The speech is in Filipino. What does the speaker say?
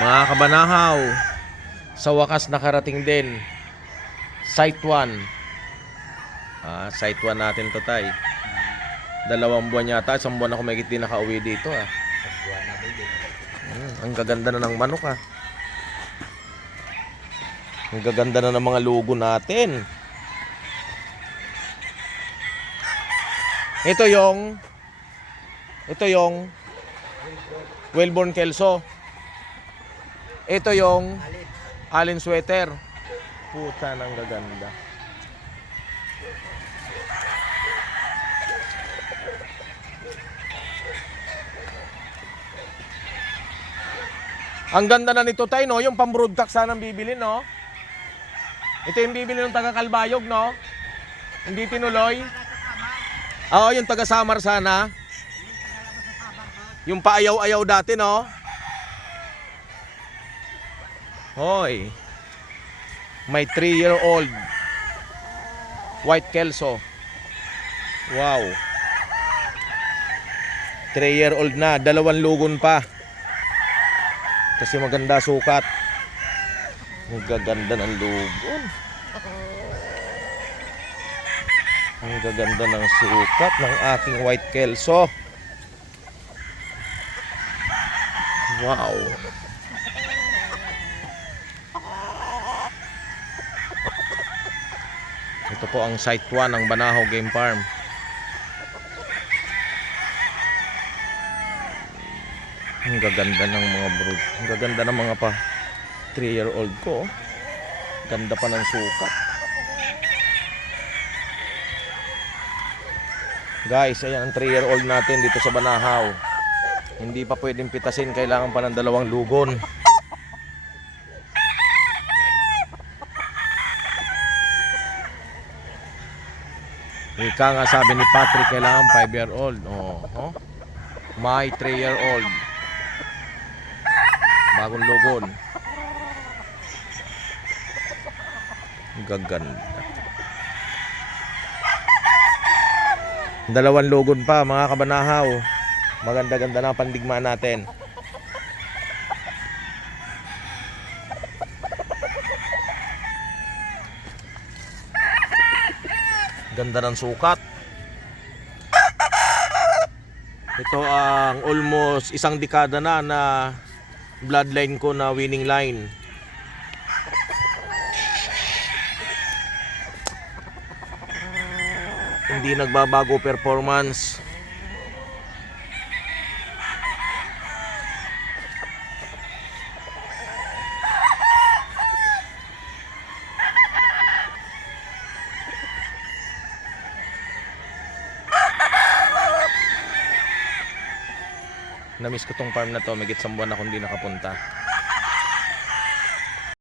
Mga kabanahaw, sa wakas nakarating din. Site 1. Site 1 natin to, tay. 2 buwan yata. 1 buwan ako mahigit din nakauwi dito ang gaganda na ng manok Ang gaganda na ng mga logo natin. Ito yung Wellborn Kelso. Ito yung Allen Sweater. Puta ng gaganda. Ang ganda na nito, tay, no? Yung pambroadcast sanang bibili, no? Ito yung bibili ng taga Kalbayog, no? Hindi tinuloy. Oo, yung taga Samar sana. Yung paayaw-ayaw dati, no? Hoy. May 3-year-old White Kelso. Wow. 3-year-old na, 2 lugon pa. Kasi maganda sukat. Ang gaganda ng lugon. Ang gaganda ng sukat ng aking White Kelso. Wow. Ito po ang Site 1 ng Banahaw Game Farm. Ang gaganda ng mga brood. Ang gaganda ng mga 3-year-old ko. Ganda pa ng sukat. Guys, ayan ang 3-year-old natin dito sa Banahaw. Hindi pa pwedeng pitasin, kailangan pa ng 2 lugon. Ika nga sabi ni Patrick, kailangan 5-year-old. May 3-year-old. Bagong lugon. Gaganda. 2 lugon pa, mga kabanahaw. Maganda-ganda na ang pandigma natin. Ganda ng sukat. Ito ang almost 1 dekada na bloodline ko na winning line. Hindi nagbabago performance. Namiss ko tong farm na to, may 1 buwan akong hindi nakapunta.